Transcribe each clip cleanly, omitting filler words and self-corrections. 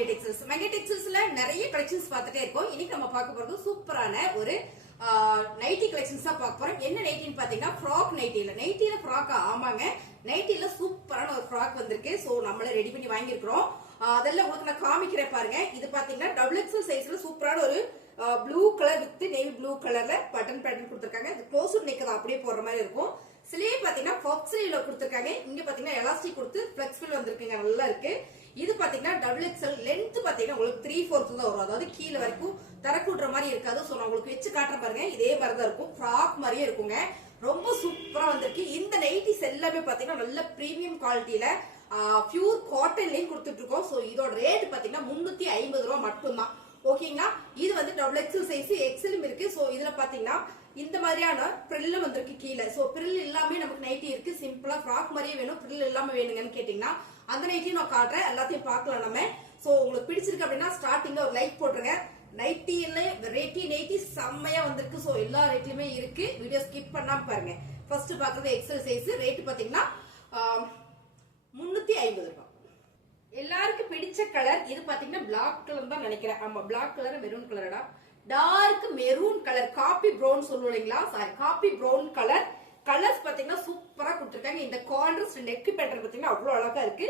மங்கை textiles. மங்கை டெக்ஸ்டைல்ஸ்ல நிறைய collections பார்த்துட்டே இருக்கோம். இன்னைக்கு நம்ம பார்க்க போறது சூப்பரான ஒரு நைட்டி கலெக்ஷன்ஸ் தான் பார்க்க போறோம். என்ன நைட்டின்னு பாத்தீங்கன்னா ஃப்ராக் நைட்டில. நைட்டில ஃப்ராக்கா? ஆமாங்க, நைட்டில சூப்பரான ஒரு ஃப்ராக் வந்திருக்கு. சோ நம்மளே ரெடி பண்ணி வாங்கியிருக்கிறோம். அதெல்லாம் உங்களுக்கு நான் காமிக்கிறேன் பாருங்க. இது பாத்தீங்கன்னா டபுள் எக்ஸல் சைஸ்ல சூப்பரான ஒரு blue colour with navy blue கலர்ல பட்டன் பேட்டர்ன் கொடுத்திருக்காங்க. இது க்ளோஸ் நெக் தான், அப்படியே போடுற மாதிரி இருக்கும். ஸ்லீவ் பாத்தீங்கன்னா பஃப் ஸ்லீவ்ல கொடுத்திருக்காங்க. இங்க பாத்தீங்கன்னா எலாஸ்டிக் கொடுத்து பிளெக்சிபிள் வந்திருக்குங்க, நல்லா இருக்கு. இது பாத்தீங்கன்னா டபுள் எக்ஸல் லென்த் பாத்தீங்கன்னா உங்களுக்கு 3/4 தான் வரும். அதாவது கீழே வரைக்கும் தரக்கூடுற மாதிரி இருக்காது. சோ நான் உங்களுக்கு வச்சு காட்டுறேன் பாருங்க. இதே மாதிரி தான் இருக்கும், ஃப்ராக் மாதிரியே இருக்குங்க. ரொம்ப சூப்பரா வந்திருக்கு. இந்த நைட்டிஸ் எல்லாமே பாத்தீங்கன்னா நல்ல பிரீமியம் குவாலிட்டியில பியூர் காட்டன்லயும் கொடுத்துட்டு இருக்கோம். சோ இதோட ரேட் பாத்தீங்கன்னா 350 ரூபாய் மட்டும்தான். ஓகேங்களா? இது வந்து டபுள் எக்ஸல் சைஸ், எக்ஸலும் இருக்கு. சோ இதுல பாத்தீங்கன்னா இந்த மாதிரியான பிரில் வந்திருக்கு கீழே. சோ பிரில் இல்லாம நமக்கு நைட்டி இருக்கு. சிம்பிளா ஃப்ராக் மாதிரியே வேணும், பிரில் இல்லாம வேணுங்கன்னு கேட்டீங்கன்னா அந்த நைட்டியும் நான் காட்டுறேன். எல்லாத்தையும் பார்க்கலாம் நம்ம. சோ உங்களுக்கு பிடிச்சிருக்கு அப்படின்னா ஸ்டார்டிங்ல ஒரு லைக் போட்டுருங்க. நைட்டில வெரைட்டி நைட்டி செம்மையா வந்திருக்கு. சோ எல்லா ரேட்லயுமே இருக்கு. வீடியோ ஸ்கிப் பண்ணாம பாருங்க. ஃபர்ஸ்ட் பாக்குறது எக்ஸல் சைஸ். ரேட் பாத்தீங்கன்னா 350 ரூபாய். எல்லாருக்கும் பிடிச்ச கலர் இது பாத்தீங்கன்னா பிளாக் கலர் தான் நினைக்கிறேன். ஆமா, பிளாக் கலர் மெரூன் கலரா, dark maroon colour, coffee brown சொல்லுவோம் இல்லைங்களா? Sorry, coffee brown colour. Colours பாத்தீங்கன்னா சூப்பரா கொடுத்திருக்காங்க. இந்த கார்னர்ஸ் நெக் பேட்டர்ன் பாத்தீங்கன்னா அவ்வளவு அழகா இருக்கு.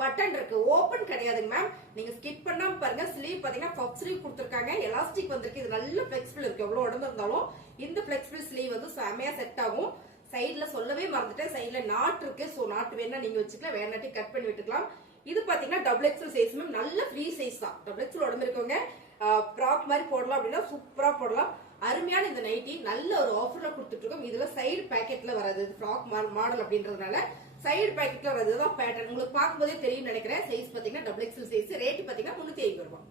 பட்டன் இருக்கு, ஓபன் கிடையாதுங்க மேம். நீங்க ஸ்கிப் பண்ணாம பாருங்க. ஸ்லீவ் பாத்தீங்கன்னா பஃப் ஸ்லீவ் கொடுத்திருக்காங்க. எலாஸ்டிக் வந்திருக்கு. இது நல்ல பிளெக்சிபிள் இருக்கு. எவ்வளவு உடம்பு இருந்தாலும் இந்த பிளெக்சிபிள் ஸ்லீவ் வந்து செமையா செட் ஆகும். சைடுல சொல்லவே மறந்துட்டேன், சைடுல நாட் இருக்கு. சோ நாட் வேணா நீங்க வச்சுக்கலாம், வேணாட்டி கட் பண்ணி விட்டுக்கலாம். இது பாத்தீங்கன்னா டபுள் எக்ஸல் சைஸ் மேம். நல்ல ஃப்ரீ சைஸ் தான். டபுள் எக்ஸல் உடம்பு இருக்கவங்க ஃப்ராக் மாதிரி போடலாம் அப்படின்னா சூப்பரா போடலாம். அருமையான இந்த நைட்டி நல்ல ஒரு ஆஃபர்ல கொடுத்துட்டு இருக்கோம். இதுல சைடு பேக்கெட்ல வராது, ஃப்ராக் மாடல் அப்படின்றதுனால சைடு பேக்கெட்ல வரதுதான் பேட்டர்ன். உங்களுக்கு பார்க்கும்போதே தெரியும் நினைக்கிறேன். சைஸ் பாத்தீங்கன்னா டபுள் எக்ஸல் சைஸ். ரேட் பாத்தீங்கன்னா 350 ரூபாய்.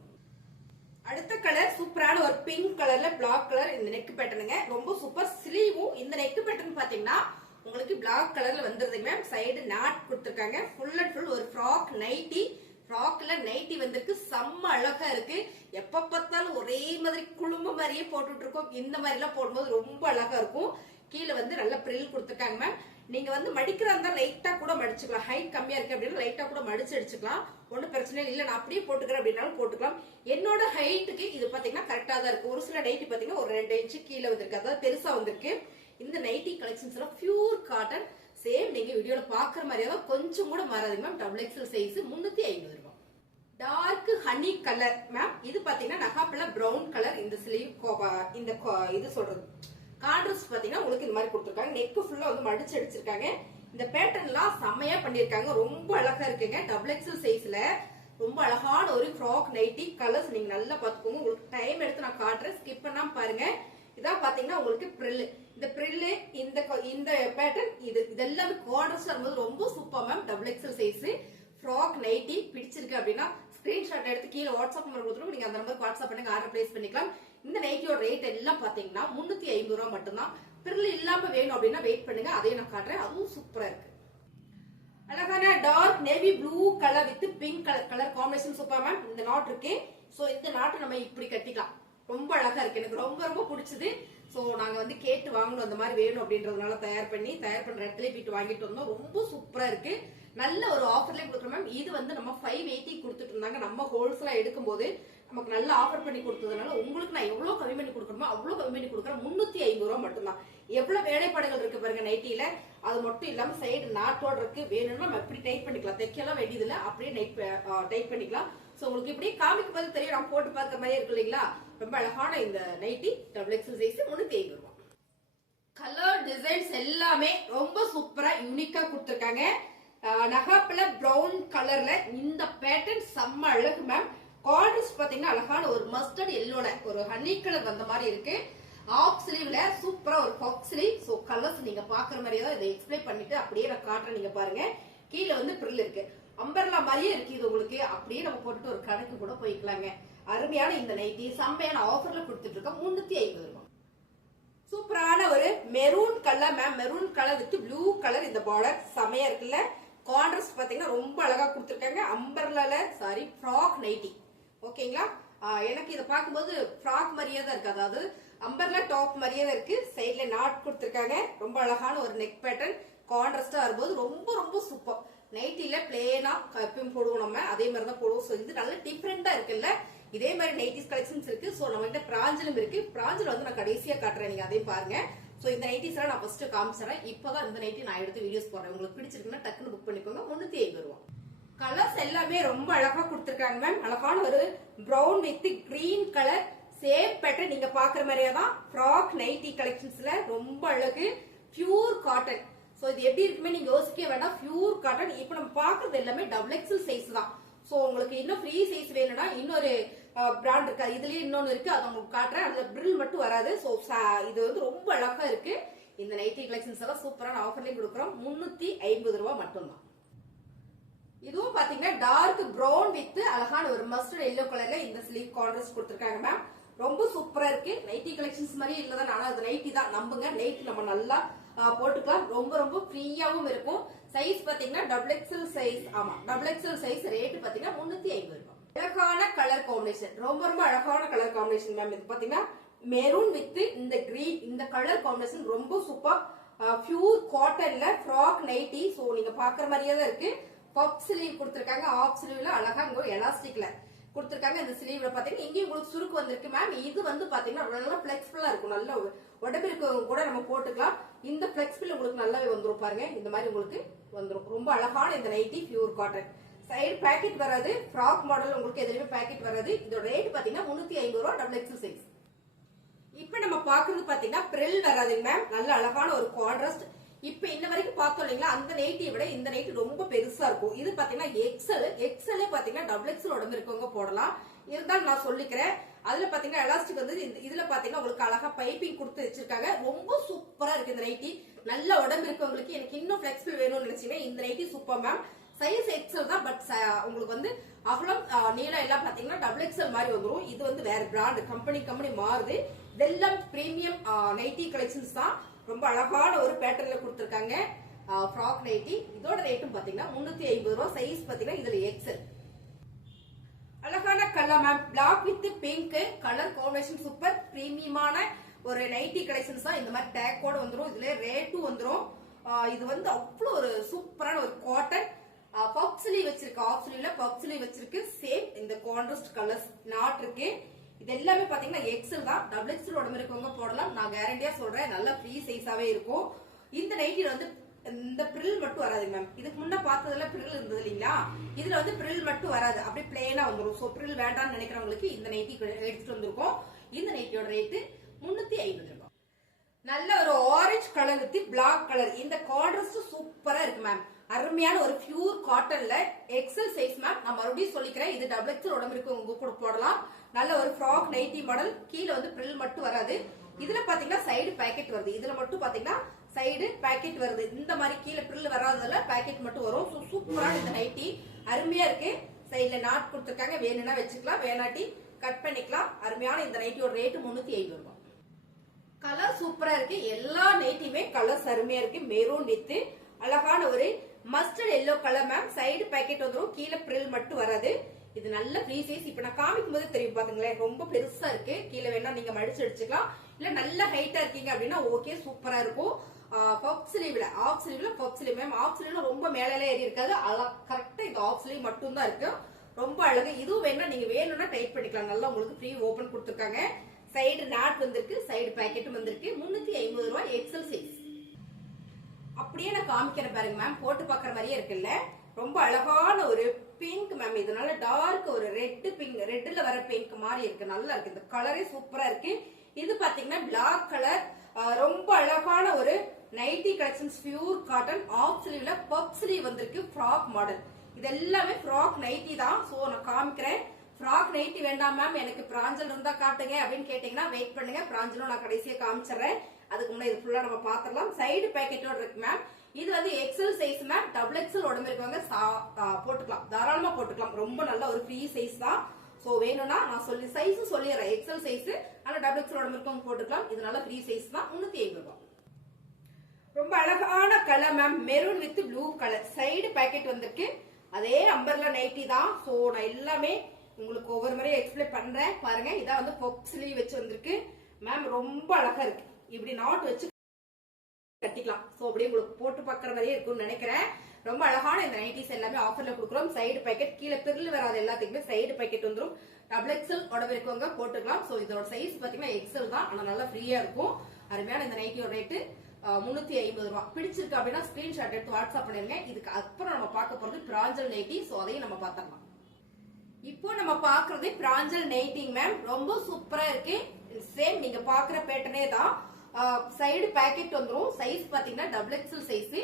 அடுத்த கலர் சூப்பரான ஒரு பிங்க் கலர்ல பிளாக் கலர். இந்த நெக் பேட்டர்னுங்க ரொம்ப சூப்பர். ஸ்லீவும் இந்த நெக் பேட்டர்ன் பாத்தீங்கன்னா உங்களுக்கு பிளாக் கலர்ல வந்துருது மேம். சைடு நாட் கொடுத்திருக்காங்க. ஃபுல் அண்ட் ஃபுல் ஒரு ஃப்ராக் நைட்டி. ஃப்ராக்ல நைட்டி வந்திருக்கு, செம்ம அழகா இருக்கு. எப்ப பார்த்தாலும் ஒரே மாதிரி குழும்ப மாதிரியே போட்டுட்டு இருக்கோம். இந்த மாதிரி எல்லாம் போடும்போது ரொம்ப அழகா இருக்கும். கீழே வந்து நல்ல பிரில் கொடுத்திருக்காங்க மேம். நீங்க வந்து மடிக்கிறா இருந்தா லைட்டா கூட மடிச்சுக்கலாம். ஹைட் கம்மியா இருக்கு அப்படின்னா லைட்டா கூட மடிச்சு அடிச்சுக்கலாம். ஒன்னும் பிரச்சனை இல்லை. நான் அப்படியே போட்டுக்கிறேன் அப்படின்னாலும் போட்டுக்கலாம். என்னோட ஹைட்டுக்கு இது பாத்தீங்கன்னா கரெக்டா தான் இருக்கு. ஒரு சில நைட்டி பாத்தீங்கன்னா ஒரு 2 இன்ச்சு கீழே வந்திருக்கு, அதாவது பெருசா வந்திருக்கு. இந்த நைட்டி கலெக்ஷன்ஸ் எல்லாம் பியூர் காட்டன். சேம் நீங்க வீடியோல பாக்குற மாதிரியே தான், கொஞ்சம் கூட மாறாது மேம். டபுள் எக்ஸல் சைஸ் 350 ரூபாய். Dark honey colour ma'am. இது பாத்தீங்கன்னா நகாப்பழ பிரவுன் கலர். இந்த ஸ்லீவ் இந்த இது சொல்றது கான்ட்ராஸ்ட் பாத்தீங்கன்னா உங்களுக்கு இந்த மாதிரி கொடுத்திருக்காங்க. நெக் ஃபுல்லா வந்து மடிச்சு அடிச்சிருக்காங்க. இந்த பேட்டர்ன்லாம் செம்மையா பண்ணிருக்காங்க. ரொம்ப அழகா இருக்குங்க. டபுள் எக்ஸல் சைஸ்ல ரொம்ப அழகான ஒரு ஃப்ராக் நைட்டி. கலர்ஸ் நீங்க நல்லா பாத்துக்கோங்க. உங்களுக்கு டைம் எடுத்து நான் காட்டுறேன், ஸ்கிப் பண்ணாம பாருங்க. இதான் பாத்தீங்கன்னா உங்களுக்கு பிரில். இந்த பிரில் இந்த பேட்டர்ன் இதெல்லாமே கார்னர்ஸ்ல இருக்கும்போது ரொம்ப super ma'am. Double XL size frock nighty பிடிச்சிருக்கு அப்படின்னா ஸ்கிரீன்ஷாட் எடுத்து கீழே வாட்ஸ்அப் நம்பர் கொடுத்துருவோம். நீங்க அந்த நம்பருக்கு வாட்ஸ்அப் பண்ணுங்க, ஆர்டர் பிளேஸ் பண்ணிக்கலாம். இந்த நைட்டியோட ரேட் எல்லாம் பாத்தீங்கன்னா 350 ரூபாய் மட்டும்தான். பிரில் இல்லாம வேணும் அப்படின்னா வெயிட் பண்ணுங்க, அதையும் நான் காட்டுறேன். அதுவும் சூப்பரா இருக்கு. அழகான dark navy blue colour with pink colour combination super ma'am. இந்த நாட் இருக்கு. சோ இந்த நாட்டை நம்ம இப்படி கட்டிக்கலாம். ரொம்ப அழகா இருக்கு. எனக்கு ரொம்ப ரொம்ப பிடிச்சது. சோ நாங்க வந்து கேட்டு வாங்கணும், அந்த மாதிரி வேணும் அப்படின்றதுனால தயார் பண்ற இடத்துல போயிட்டு வாங்கிட்டு வந்தோம். ரொம்ப சூப்பரா இருக்கு. நல்ல ஒரு ஆஃபர்லயே கொடுக்குறோம் மேம். இது வந்து நம்ம 580 கொடுத்துட்டு இருந்தாங்க. நம்ம ஹோல்சேலா எடுக்கும் போது நமக்கு நல்ல ஆஃபர் பண்ணி கொடுத்ததுனால உங்களுக்கு நான் எவ்வளவு கம்மி பண்ணி கொடுக்கணுமோ அவ்வளவு கம்மி பண்ணி கொடுக்குறேன். 350 ரூபாய் மட்டும்தான். எவ்வளவு வேலைப்பாடுகள் இருக்கு பாருங்க நைட்டில. அது மட்டும் இல்லாம சைடு நாட்டோட இருக்கு. வேணும்னா நம்ம எப்படி டைப் பண்ணிக்கலாம், தைக்கலாம் வேண்டியது இல்ல, அப்படியே டைப் பண்ணிக்கலாம். சோ உங்களுக்கு இப்படியே காமிக்கும் போது தெரியும், நான் போட்டு பார்த்த மாதிரி இருக்கு இல்லைங்களா? ரொம்ப அழகான இந்த நைட்டி டபுள் எக்ஸல் சைஸ் 350 ரூபாய். கலர் டிசைன்ஸ் எல்லாமே ரொம்ப சூப்பரா யூனிக்கா கொடுத்திருக்காங்க. நகாப்பழ பிரவுன் கலர்ல இந்த பேட்டர்ன் செம்ம அழகு மேம். கார்னர்ஸ் பாத்தீங்கன்னா அழகான ஒரு மஸ்டர்ட் எல்லோல ஒரு ஹனி கலர் வந்த மாதிரி இருக்கு. ஆஃப் ஸ்லீவ்ல சூப்பரா ஒரு பஃப் ஸ்லீவ். சோ கலர்ஸ் நீங்க பாக்குற மாதிரியே தான் இதை எக்ஸ்பிளைன் பண்ணிட்டு அப்படியே நான் காட்டுறேன். நீங்க பாருங்க, கீழே வந்து பிரில் இருக்கு. அம்பர்லா மாதிரியே இருக்கு இது உங்களுக்கு. அப்படியே நம்ம போட்டுட்டு ஒரு கணக்கு கூட போய்க்கலாங்க. அருமையான இந்த நைட்டி செம்மையான ஆஃபர்ல கொடுத்துட்டு இருக்கோம். 350 ரூபாய். சூப்பரான ஒரு maroon colour ma'am. Maroon colour with blue colour. இந்த பார்டர் செமையா இருக்குல்ல? கான்ட்ராஸ்ட் பாத்தீங்கன்னா ரொம்ப அழகா கொடுத்திருக்காங்க. அம்பர்லால சாரி ஃப்ராக் நைட்டி. ஓகேங்களா? எனக்கு இதை பார்க்கும்போது ஃப்ராக் மாதிரியே தான் இருக்கு. அதாவது அம்பர்லா டாப் மாதிரியே தான் இருக்கு. சைட்ல நாட் கொடுத்திருக்காங்க. ரொம்ப அழகான ஒரு நெக் பேட்டர்ன். கான்ட்ராஸ்டா வரும்போது ரொம்ப ரொம்ப சூப்பர். நைட்டில பிளேனா எப்பயும் போடுவோம் நம்ம, அதே மாதிரி தான் போடுவோம். ஸோ இது நல்ல டிஃப்ரெண்டா இருக்குல்ல. இதே மாதிரி நைட்டிஸ் கலெக்ஷன்ஸ் இருக்கு. ஸோ நம்ம கிட்ட பிராஞ்சலும் இருக்கு. பிராஞ்சல் வந்து நான் கடைசியா காட்டுறேன், நீங்க அதையும் பாருங்க. ஸோ இந்த நைட்டிஸ் எல்லாம் நான் ஃபர்ஸ்ட் காமிச்சிடறேன். இப்பதான் இந்த நைட்டி நான் எடுத்து வீடியோஸ் போடுறேன். உங்களுக்கு பிடிச்சிருக்குன்னா டக்குன்னு புக் பண்ணிக்கோங்க. 350 ரூபா. கலர்ஸ் எல்லாமே ரொம்ப அழகா கொடுத்துருக்காங்க மேம். அழகான ஒரு brown with green colour same pattern. நீங்க பாக்குற மாதிரியே தான் ஃப்ராக் நைட்டி கலெக்ஷன்ஸ்ல ரொம்ப அழகு. Pure cotton. சோ இது எப்படி இருக்குமே நீங்க யோசிக்க வேண்டாம். Pure cotton. இப்போ நம்ம பாக்குறது எல்லாமே டபுள் எக்ஸல் சைஸ் தான். சோ உங்களுக்கு இன்னும் ஃப்ரீ சைஸ் வேணும்னா இன்னொரு பிராண்ட் இருக்கு, இதுலயே இன்னொன்னு இருக்கு, அது உங்களுக்கு காட்டுறேன். அதுல பிரில் மட்டும் வராது. சோ இது வந்து ரொம்ப அழகா இருக்கு. இந்த நைட்டி கலெக்ஷன்ஸ் எல்லாம் சூப்பரான ஆஃபர்லயும் கொடுக்குறோம். 350 ரூபாய் மட்டும்தான். இதுவும் பாத்தீங்கன்னா டார்க் பிரவுன் வித் அழகான ஒரு மஸ்டர்ட் எல்லோ கலர்ல இந்த ஸ்லீவ் கான்ட்ராஸ்ட் கொடுத்திருக்காங்க மேம். ரொம்ப சூப்பரா இருக்கு. நைட்டி கலெக்ஷன்ஸ் மாதிரி இல்லதான், ஆனா அது நைட்டி தான். நம்புங்க, நைட்டி நம்ம நல்லா போட்டுக்கலாம். ரொம்ப ரொம்ப ஃப்ரீயாவும் இருக்கும். சைஸ் பாத்தீங்கன்னா டபுள் எக்ஸல் சைஸ். ஆமா, டபுள் எக்ஸல் சைஸ். ரேட் பாத்தீங்கன்னா 350 ரூபாய். அழகான கலர் காம்பினேஷன், ரொம்ப ரொம்ப அழகான கலர் காம்பினேஷன் மேம். இது பாத்தீங்கன்னா மெரூன் வித் இந்த கிரீன், இந்த கலர் காம்பினேஷன் ரொம்ப சூப்பர். பியூர் காட்டன்ல ஃப்ராக் நைட்டி. சோ நீங்க பாக்குற மாதிரியே தான் இருக்கு. பப் ஸ்லீவ் கொடுத்திருக்காங்க. ஆஃப் ஸ்லீவ்ல அழகா இங்க எலாஸ்டிக்ல கொடுத்திருக்காங்க. இந்த ஸ்லீவ்ல பாத்தீங்கன்னா இங்கேயும் உங்களுக்கு சுருக்கு வந்திருக்கு மேம். இது வந்து பாத்தீங்கன்னா நல்லா பிளெக்சிபிளா இருக்கும். நல்ல உடம்பு இருக்கவங்க கூட நம்ம போட்டுக்கலாம். இந்த பிளெக்சிபிள் உங்களுக்கு நல்லாவே வந்துரும் பாருங்க. இந்த மாதிரி உங்களுக்கு வந்துரும். ரொம்ப அழகான இந்த nighty pure cotton. Side pocket வராது. ஃப்ராக் மாடல் உங்களுக்கு எதுலயுமே பேக்கெட் வராது. இதோட ரேட் பாத்தீங்கன்னா 350 ரூபாய். Double XL size. இப்ப நம்ம பாக்குறது பாத்தீங்கன்னா பிரில் வராதுங்க மேம். நல்ல அழகான ஒரு கான்ட்ராஸ்ட். இப்ப இன்ன வரைக்கும் பார்த்தோம் இல்லைங்களா, அந்த நைட்டியை விட இந்த நைட்டி ரொம்ப பெருசா இருக்கும். இது பாத்தீங்கன்னா எக்ஸல் பாத்தீங்கன்னா டபுள் எக்ஸல் உடம்பு இருக்கவங்க போடலாம். இருந்தாலும் நான் சொல்லிக்கிறேன். அதுல பாத்தீங்கன்னா எலாஸ்டிக் வந்து இதுல பாத்தீங்கன்னா உங்களுக்கு அழகா பைப்பிங் கொடுத்து வச்சிருக்காங்க. ரொம்ப சூப்பரா இருக்கு இந்த நைட்டி. நல்ல உடம்பு இருக்கவங்களுக்கு எனக்கு இன்னும் பிளெக்சிபிள் வேணும்னு நினைச்சீங்கன்னா இந்த nighty super ma'am. Size XL தான், பட் உங்களுக்கு வந்து அகலம் நீளம் எல்லாம் பாத்தீங்கன்னா டபுள் எக்ஸல் மாதிரி வந்துடும். இது வந்து வேற பிராண்ட், கம்பெனி மாறுது. இதெல்லாம் பிரீமியம் நைட்டி கலெக்ஷன்ஸ் தான். ரொம்ப அழகான ஒரு பேட்டர்ன்ல கொடுத்திருக்காங்க ஃப்ராக் நைட்டி. இதோட ரேட்டும் பாத்தீங்கன்னா 350 ரூபாய். சைஸ் பாத்தீங்கன்னா இதுல எக்ஸல். அழகான colour ma'am. Black with pink colour combination super. பிரீமியமான ஒரு நைட்டி கலெக்ஷன்ஸ் தான். இந்த மாதிரி டேக்கோட வந்துரும். இதுல ரேட்டும் வந்துரும். இது வந்து அவ்வளவு ஒரு சூப்பரான ஒரு காட்டன். பப் ஸ்லீவ் வச்சிருக்கு. ஆஃப் ஸ்லீவ்ல பப் ஸ்லீவ் வச்சிருக்கு. சேம் இந்த கான்ட்ராஸ்ட் கலர்ஸ் நாட் இருக்கு. இது எல்லாமே பாத்தீங்கன்னா எக்ஸல் தான். டபுள் எக்ஸல் உடம்பு இருக்கவங்க போடலாம். நான் கேரண்டியா சொல்றேன், நல்ல ஃப்ரீ சைஸாவே இருக்கும். இந்த நைட்டில வந்து இந்த பிரில் மட்டும் வராது மேம். இதுக்கு முன்ன பார்த்ததுல பிரில் இருந்தது இல்லைங்களா, இதுல வந்து பிரில் மட்டும் வராது. அப்படியே பிளேனா வந்துடும். சோ பிரில் வேண்டாம்னு நினைக்கிறவங்களுக்கு இந்த நைட்டி எடுத்துட்டு வந்திருக்கோம். இந்த நைட்டியோட ரேட்டு 350 ரூபாய். நல்ல ஒரு orange colour with black colour. இந்த கான்ட்ராஸ்ட் சூப்பரா இருக்கு மேம். அருமையான ஒரு பியூர் காட்டன்ல எக்ஸல் சைஸ் மேம். நான் மறுபடியும் சொல்லிக்கிறேன், இது டபுள் எக்ஸல் உடம்பு இருக்கு உங்க கூட போடலாம். நல்ல ஒரு ஃப்ராக் நைட்டி மாடல். கீழே வந்து பிரில் மட்டும் வராது. இதுல பாத்தீங்கன்னா சைடு பேக்கெட் வருது. இதுல மட்டும் பாத்தீங்கன்னா சைடு பேக்கெட் வருது. இந்த மாதிரி கீழே பிரில் வராததுல பேக்கெட் மட்டும் வரும். சூப்பரான இந்த நைட்டி அருமையா இருக்கு. சைடுல நாட் கொடுத்திருக்காங்க. வேணும்னா வச்சுக்கலாம், வேணாட்டி கட் பண்ணிக்கலாம். அருமையான இந்த நைட்டியோட ரேட்டு 350 ரூபாய். கலர் சூப்பரா இருக்கு. எல்லா நைட்டியுமே கலர்ஸ் அருமையா இருக்கு. மெரூன் வித் அழகான ஒரு mustard yellow colour ma'am. Side packet வந்துடும். கீழே பிரில் மட்டும் வராது. இது நல்ல ஃப்ரீ சைஸ். இப்ப நான் காமிக்கும் போது தெரியும் பாத்துங்களேன், ரொம்ப பெருசா இருக்கு. கீழே வேணா நீங்க மடிச்சு அடிச்சுக்கலாம். இல்ல நல்ல ஹைட்டா இருக்கீங்க அப்படின்னா ஓகே, சூப்பரா இருக்கும். பப் ஸ்லீவ்ல ஆஃப் ஸ்லீவ்ல பப் ஸ்லீவ் மேம். ஆஃப் ஸ்லீவ்ல ரொம்ப மேலே ஏறி இருக்காது. கரெக்டா இந்த ஆஃப் ஸ்லீவ் மட்டும் தான் இருக்கு. ரொம்ப அழகு. இதுவும் வேணா நீங்க வேணும்னா டைட் பண்ணிக்கலாம். நல்லா உங்களுக்கு ஃப்ரீ ஓபன் கொடுத்துருக்காங்க. சைடு நாட் வந்திருக்கு. சைடு பேக்கெட்டும் வந்திருக்கு. 350 ரூபாய். XL size. அப்படியே நான் காமிக்கிறேன் பாருங்க மேம். போட்டு பாக்குற மாதிரியே இருக்குல்ல. ரொம்ப அழகான ஒரு பிங்க் மேம். இதனால டார்க் ஒரு ரெட் பிங்க், ரெட்ல வர பிங்க் மாதிரி இருக்கு. நல்லா இருக்கு. இந்த கலரே சூப்பரா இருக்கு. இது பாத்தீங்கன்னா பிளாக் கலர். ரொம்ப அழகான ஒரு nighty collections pure cotton. Half ஸ்லீவ்ல பப் ஸ்லீவ் வந்திருக்கு. Frock model. இது எல்லாமே ஃப்ராக் நைட்டி தான். சோ நான் காமிக்கிறேன். ஃப்ராக் நைட்டி வேண்டாம் மேம், எனக்கு பிராஞ்சல் இருந்தா காட்டுங்க அப்படின்னு கேட்டீங்கன்னா வெயிட் பண்ணுங்க. பிராஞ்சலும் நான் கடைசியா காமிச்சிடுறேன். அதுக்கு முன்னாடி இது ஃபுல்லா நம்ம பாத்திரலாம். சைடு பேக்கெட்டோட இருக்கு மேம். இது வந்து XL size ma'am. Double XL உடம்பு இருக்கவங்க போட்டுக்கலாம், தாராளமா போட்டுக்கலாம். ரொம்ப நல்ல ஒரு ஃப்ரீ சைஸ் தான். சோ வேணும்னா நான் சொல்லி சைஸ் சொல்லிடுறேன். எக்ஸல் சைஸ், ஆனா டபுள் எக்ஸல் உடம்பு இருக்கவங்க போட்டுக்கலாம். இது நல்ல ஃப்ரீ சைஸ் தான். 350 ரூபாய். ரொம்ப அழகான colour ma'am. Maroon with blue colour. Side packet வந்திருக்கு. அதே அம்பர்லா நைட்டி தான். சோ நான் எல்லாமே உங்களுக்கு ஒவ்வொரு முறையும் எக்ஸ்பிளைன் பண்றேன் பாருங்க. இதான் வந்து பப் ஸ்லீவ் வச்சு வந்திருக்கு மேம். ரொம்ப அழகா இருக்கு. இப்படி நாட் வச்சு கட்டிக்கலாம். சோ அப்படியே உங்களுக்கு போட்டு பாக்குற மாதிரியே இருக்கும்னு நினைக்கிறேன். ரொம்ப அழகான இந்த நைட்டிஸ் எல்லாமே ஆஃபர்ல கொடுக்குறோம். சைடு பாக்கெட் கீழே பிரில் வராத எல்லாத்துக்குமே சைடு பாக்கெட் வந்துடும். டபுள் எக்ஸல் உடம்பு இருக்கவங்க போட்டுக்கலாம். சோ இதோட சைஸ் பாத்தீங்கன்னா எக்ஸல் தான், ஆனா நல்லா ஃப்ரீயா இருக்கும். அருமையான இந்த நைட்டியோட ரேட்டு 350 ரூபாய். பிடிச்சிருக்கு அப்படின்னா ஸ்கிரீன்ஷாட் எடுத்து வாட்ஸ்அப் பண்ணிருங்க. இதுக்கு அப்புறம் நம்ம பார்க்க போறது பிராஞ்சல் நைட்டி. சோ அதையும் நம்ம பாத்திரலாம். இப்போ நம்ம பாக்குறது பிராஞ்சல் நைட்டிங் மேம். ரொம்ப சூப்பரா இருக்கு. சேம் நீங்க பாக்குற பேட்டர்னே தான். சைடு பாக்கெட் வந்துரும். சைஸ் பாத்தீங்கன்னா டபுள் எக்ஸல் சைஸ்.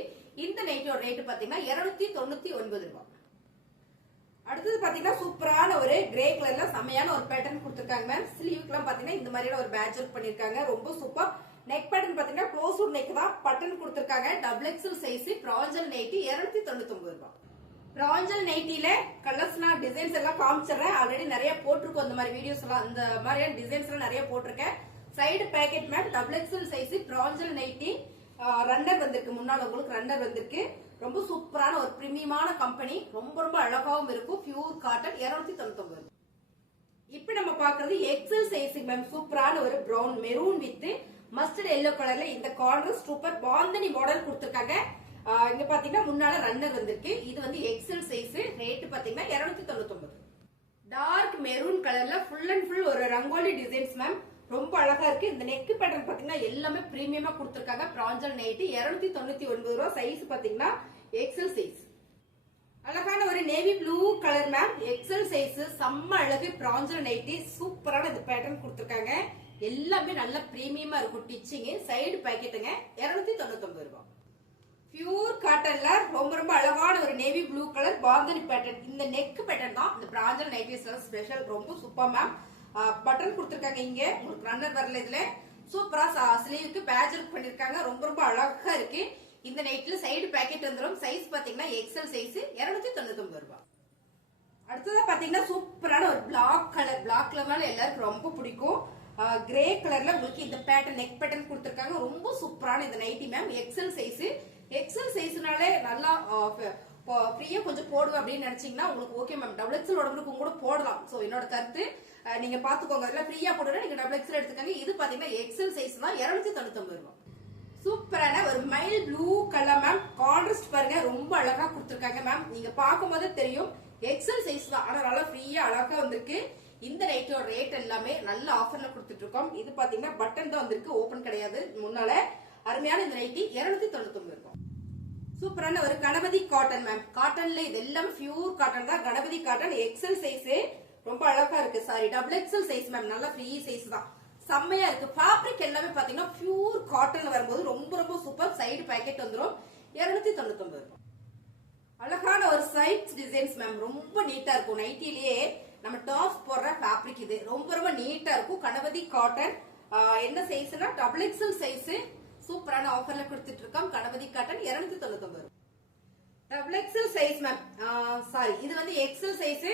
இந்த நைட்டியோட ரேட் பாத்தீங்கன்னா 299 ரூபாய். அடுத்தது பாத்தீங்கன்னா சூப்பரான ஒரு கிரே கலர்ல செமையான ஒரு பேட்டர்ன் கொடுத்திருக்காங்க மேம். ஸ்லீவுக்கு எல்லாம் பாத்தீங்கன்னா இந்த மாதிரியான ஒரு பேட்ச் ஒர்க் பண்ணிருக்காங்க. ரொம்ப சூப்பர். நெக் பேட்டர்ன் பாத்தீங்கன்னா க்ளோஸ் நெக் தான் பட்டன் கொடுத்திருக்காங்க. Double XL size. Pranjal nighty 299 ரூபாய். பிராஞ்சல் நைட்டில கலர்ஸ்னா டிசைன்ஸ் எல்லாம் காமிச்சிடுறேன். ஆல்ரெடி நிறைய போட்டிருக்கோம் இந்த மாதிரி வீடியோஸ் எல்லாம். இந்த மாதிரியான டிசைன்ஸ் எல்லாம் நிறைய போட்டிருக்கேன். Side pocket ma'am double XL size Pranjal nighty. Runner வந்திருக்கு, முன்னாடி உங்களுக்கு ரன்னர் வந்திருக்கு. ரொம்ப சூப்பரான ஒரு பிரீமியமான கம்பெனி. ரொம்ப ரொம்ப அழகாவும் இருக்கும். Pure cotton 299. இப்ப நம்ம பாக்குறது எக்ஸல் சைஸ் மேம். சூப்பரான ஒரு brown maroon with mustard yellow கலர்ல இந்த கார்னர் சூப்பர் பாந்தனி மாடல் கொடுத்திருக்காங்க. இங்க பாத்தீங்கன்னா முன்னால ரன்னர் வந்திருக்கு. இது வந்து எக்ஸல் சைஸ். ரேட் பாத்தீங்கன்னா 299. டார்க் மெரூன் கலர்ல ஃபுல் அண்ட் ஃபுல் ஒரு ரங்கோலி டிசைன்ஸ் மேம். ரொம்ப அழகா இருக்கு. இந்த நெக் பேட்டர்ன் பாத்தீங்கன்னா எல்லாமே பிரீமியமா கொடுத்திருக்காங்க. பிராஞ்சல் நைட்டி 299 ரூபாய். சைஸ் பாத்தீங்கன்னா எக்ஸல் சைஸ். அழகான ஒரு navy blue colour ma'am. XL size. செம்ம அழகு. பிராஞ்சல் நைட்டி சூப்பரான இந்த பேட்டர்ன் கொடுத்திருக்காங்க. எல்லாமே நல்ல பிரீமியமா இருக்கும். டிச்சிங் சைடு பாக்கெட்டுங்க 299 ரூபாய். பியூர் காட்டன்ல ரொம்ப ரொம்ப அழகான ஒரு navy blue colour bandhani pattern. இந்த நெக் பேட்டர்ன் தான் இந்த பிராஞ்சல் நைட்டிஸ்ல ஸ்பெஷல். ரொம்ப சூப்பர் மேம். பட்டன் கொடுத்திருக்காங்க. இங்க உங்களுக்கு ரன்னர் வரல. இதுல சூப்பரா ஸ்லீவுக்கு பேட்ச் ஒர்க் பண்ணிருக்காங்க. ரொம்ப ரொம்ப அழகா இருக்கு. இந்த நைட்ல சைடு பாக்கெட் வந்துடும். சைஸ் பாத்தீங்கன்னா எக்ஸல் சைஸ் 299 ரூபாய். அடுத்ததா பாத்தீங்கன்னா சூப்பரான ஒரு பிளாக் கலர். பிளாக் கலர்னால எல்லாருக்கும் ரொம்ப பிடிக்கும். கிரே கலர்ல உங்களுக்கு இந்த பேட்டர்ன் நெக் பேட்டர்ன் கொடுத்திருக்காங்க. ரொம்ப சூப்பரான இந்த nighty ma'am. XL size. XL சைஸ்னாலே நல்லா ஃப்ரீயா கொஞ்சம் போடுவேன் அப்படின்னு நினைச்சீங்கன்னா உங்களுக்கு ஓகே மேம். டபுள் எக்ஸல் உடம்புக்கு கூட போடலாம். சோ என்னோட கருத்து நீங்க பாத்துக்கோங்க. இதெல்லாம் ஃப்ரீயா போடுறேன், நீங்க டபுள் எக்ஸல் எடுத்துக்கோங்க. இது பாத்தீங்கன்னா எக்ஸல் சைஸ் தான் 299 ரூபாய். சூப்பரான ஒரு mile blue colour ma'am. Contrast பாருங்க ரொம்ப அழகா கொடுத்திருக்காங்க மேம். நீங்க பார்க்கும் போதே தெரியும் எக்ஸல் சைஸ் தான், ஆனா நல்லா ஃப்ரீயா அழகா வந்திருக்கு. இந்த நைட்டோட ரேட் எல்லாமே நல்ல ஆஃபர்ல கொடுத்துட்டு இருக்கோம். இது பாத்தீங்கன்னா பட்டன் தான் வந்திருக்கு, ஓபன் கிடையாது. முன்னால அருமையான இந்த நைட்டி 299 ரூபாய். சூப்பரான ஒரு கணபதி காட்டன் மேம். காட்டன்ல இது எல்லாம் பியூர் காட்டன் தான். Ganapathi cotton XL size. ரொம்ப அழகா இருக்கு. Sorry double XL size ma'am. நல்லா ஃப்ரீ சைஸ் தான். செம்மையா இருக்கு. ஃபேப்ரிக் எல்லாமே பாத்தீங்கன்னா பியூர் காட்டன்ல வரும்போது ரொம்ப ரொம்ப சூப்பர். சைடு பாக்கெட் வந்துடும் 299 ரூபாய். அழகான ஒரு சைட்ஸ் டிசைன்ஸ் மேம். ரொம்ப நீட்டா இருக்கும். நைட்டிலேயே நம்ம டாப்ஸ் போடுற ஃபேப்ரிக் இது. ரொம்ப ரொம்ப நீட்டா இருக்கும். கணபதி காட்டன். என்ன சைஸ்னா டபுள் எக்ஸல் சைஸ். சூப்பரான ஆஃபர்ல கொடுத்துட்டு இருக்கோம். Ganapathi cotton 299. Double XL size ma'am. Sorry இது வந்து எக்ஸல் சைஸ்.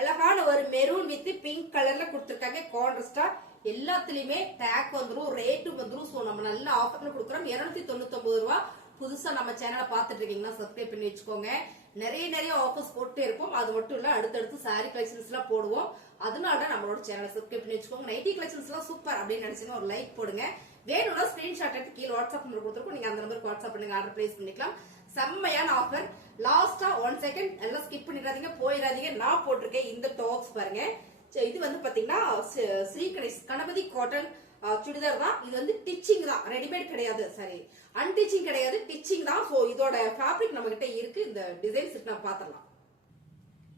அழகான ஒரு மெரூன் வித் பிங்க் கலர்ல கொடுத்திருக்காங்க. கான்ட்ராஸ்டா எல்லாத்துலயுமே டேக் வந்துரும், ரேட்டும் வந்துரும். சோ நம்ம நல்ல ஆஃபர்ல கொடுக்குறோம். 299 ரூபாய். புதுசா நம்ம சேனலை பாத்துட்டு இருக்கீங்கன்னா சப்ஸ்கிரைப் பண்ணி வச்சுக்கோங்க. நிறைய ஆஃபர்ஸ் போட்டு இருப்போம். அது மட்டும் இல்ல அடுத்தடுத்து சாரி கலெக்ஷன்ஸ் எல்லாம் போடுவோம். அதனால நம்மளோட சேனலை சப்ஸ்கிரைப் பண்ணி வச்சுக்கோங்க. நைட்டி கலெக்ஷன்ஸ் எல்லாம் சூப்பர் அப்படின்னு நினைச்சீங்கன்னா ஒரு லைக் போடுங்க. வேணும்னா ஸ்கிரீன்ஷாட் எடுத்து கீழே வாட்ஸ்அப் நம்பர் கொடுத்துருக்கோம். நீங்க அந்த நம்பருக்கு வாட்ஸ்அப் பண்ணுங்க, ஆர்டர் பிளேஸ் பண்ணிக்கலாம். செம்மையான ஆஃபர். லாஸ்டா 1 செகண்ட் எல்லாம் ஸ்கிப் பண்ணிடாதீங்க, போயிடாதீங்க. நான் போட்டிருக்கேன் இந்த டாப்ஸ் பாருங்க. இது வந்து பாத்தீங்கன்னா ஸ்ரீகணேஷ் கணபதி காட்டன் சுடிதார் தான். இது வந்து டிச்சிங் தான், ரெடிமேட் கிடையாது. சாரி அன்டிச்சிங் கிடையாது, டிச்சிங் தான். சோ இதோட ஃபேப்ரிக் நம்ம கிட்ட இருக்கு. இந்த டிசைன்ஸ் நம்ம பாத்திரலாம்.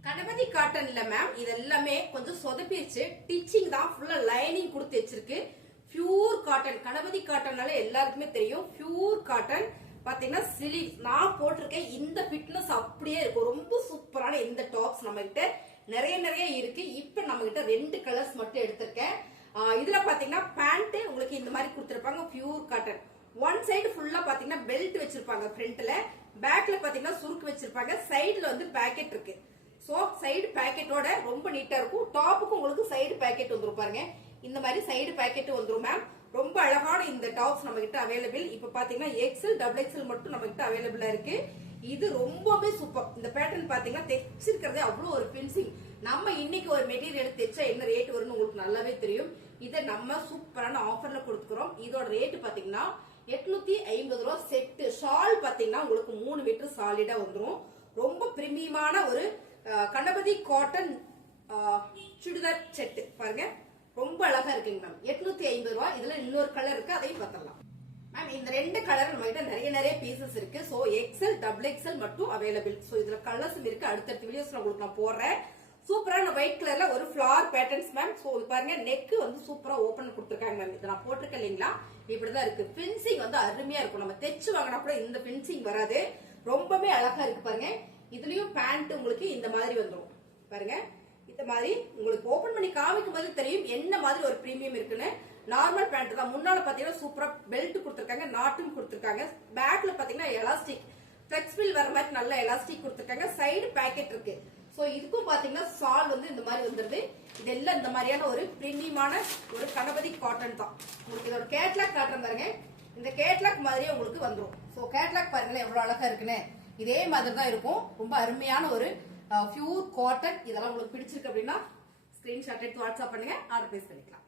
கணபதி காட்டன்ல மேம் இது எல்லாமே கொஞ்சம் சொதப்பிடுச்சு. டிச்சிங் தான், ஃபுல்லா லைனிங் கொடுத்து வச்சிருக்கு. Pure cotton. கணபதி காட்டன்னால எல்லாருக்குமே தெரியும். பியூர் காட்டன் பாத்தீங்கன்னா ஸ்லீவ் நான் போட்டிருக்கேன். இந்த ஃபிட்னஸ் அப்படியே இருக்கும். ரொம்ப சூப்பரான இந்த டாப்ஸ் நம்ம கிட்ட நிறைய இருக்கு. இப்ப நம்ம கிட்ட 2 கலர்ஸ் மட்டும் எடுத்திருக்கேன். இதுல பாத்தீங்கன்னா பேண்ட் உங்களுக்கு இந்த மாதிரி கொடுத்திருப்பாங்க. Pure cotton. ஒன் சைடு ஃபுல்லா பாத்தீங்கன்னா பெல்ட் வச்சிருப்பாங்க. ஃப்ரண்ட்ல பேக்ல பாத்தீங்கன்னா சுருக்கு வச்சிருப்பாங்க. சைடுல வந்து பாக்கெட் இருக்கு. சோ சைடு பாக்கெட்டோட ரொம்ப நீட்டா இருக்கும். டாப்புக்கு உங்களுக்கு சைடு பாக்கெட் வந்துரும் பாருங்க. இந்த மாதிரி சைடு பாக்கெட் வந்துரும் மேம். ரொம்ப அழகான இந்த டாப்ஸ் நம்ம கிட்ட அவைலபிள். இப்ப பாத்தீங்கன்னா எக்ஸல் டபுள் எக்ஸல் மட்டும் நம்ம கிட்ட அவைலபிளா இருக்கு. இது ரொம்பவே சூப்பர். இந்த பேட்டர்ன் பாத்தீங்கன்னா தைச்சிருக்கிறதே அவ்வளவு ஒரு பினிஷிங். நம்ம இன்னைக்கு ஒரு மெட்டீரியல் தைச்சா என்ன ரேட் வரும்னு உங்களுக்கு நல்லாவே தெரியும். இதை நம்ம சூப்பரான ஆஃபர்ல கொடுத்துக்கிறோம். இதோட ரேட் பாத்தீங்கன்னா 850 ரூபா செட்டு. ஷால் பாத்தீங்கன்னா உங்களுக்கு 3 மீட்டர் சாலிடா வந்துரும். ரொம்ப பிரீமியமான ஒரு கணபதி காட்டன் சுடிதார் செட்டு பாருங்க, ரொம்ப அழகா இருக்குங்க மேம். 850 ரூபா. இதுல இன்னொரு கலர் இருக்கு, அதையும் பார்த்தலாம் மேம். இந்த 2 கலர் நம்ம கிட்ட நிறைய பீசஸ் இருக்கு. சோ எக்ஸ்எல் டபுள் எக்ஸ்எல் மட்டும் அவைலபிள். சோ இதுல கலர்ஸ் இருக்கு, அடுத்தடுத்த வீடியோஸ்ல உங்களுக்கு நான் போடுறேன். சூப்பரான ஒயிட் கலர்ல ஒரு ஃபிளவர் பேட்டர்ன்ஸ் மேம். சோ பாருங்க, நெக் வந்து சூப்பரா ஓபன் கொடுத்துருக்காங்க மேம். இதை நான் போட்டிருக்கேன் இல்லைங்களா, இப்படிதான் இருக்கு. பினிஷிங் வந்து அருமையா இருக்கும். நம்ம தைச்சு வாங்கினா கூட இந்த பினிஷிங் வராது, ரொம்பவே அழகா இருக்கு பாருங்க. இதுலயும் பேண்ட் உங்களுக்கு இந்த மாதிரி வந்துடும் பாருங்க. இந்த மாதிரி உங்களுக்கு ஓபன் பண்ணி காமிக்கும் போது தெரியும் என்ன மாதிரி ஒரு பிரீமியம் இருக்குன்னு. நார்மல் பேண்ட் தான். முன்னால பாத்தீங்கன்னா சூப்பரா பெல்ட் கொடுத்துருக்காங்க, நாட்டும் கொடுத்துருக்காங்க. பேக்ல பாத்தீங்கன்னா எலாஸ்டிக் பிளெக்சிபிள் வர மாதிரி நல்ல எலாஸ்டிக் கொடுத்துருக்காங்க. சைடு பாக்கெட் இருக்கு. சோ இதுக்கும் பாத்தீங்கன்னா சால் வந்து இந்த மாதிரி வந்துருது. இதெல்லாம் இந்த மாதிரியான ஒரு பிரீமியமான ஒரு கணபதி காட்டன் தான். உங்களுக்கு இதோட கேட்லாக் காட்டுறேன் பாருங்க. இந்த கேட்லாக் மாதிரியே உங்களுக்கு வந்துடும். சோ கேட்லாக் பாருங்களேன் எவ்வளவு அழகா இருக்குன்னு. இதே மாதிரி தான் இருக்கும். ரொம்ப அருமையான ஒரு பியூர் காட்டன். இதெல்லாம் உங்களுக்கு பிடிச்சிருக்கு அப்படின்னா ஸ்கிரீன்ஷாட் எடுத்து வாட்ஸ்அப் பண்ணுங்க, ஆர்டர் பிளேஸ் பண்ணிக்கலாம்.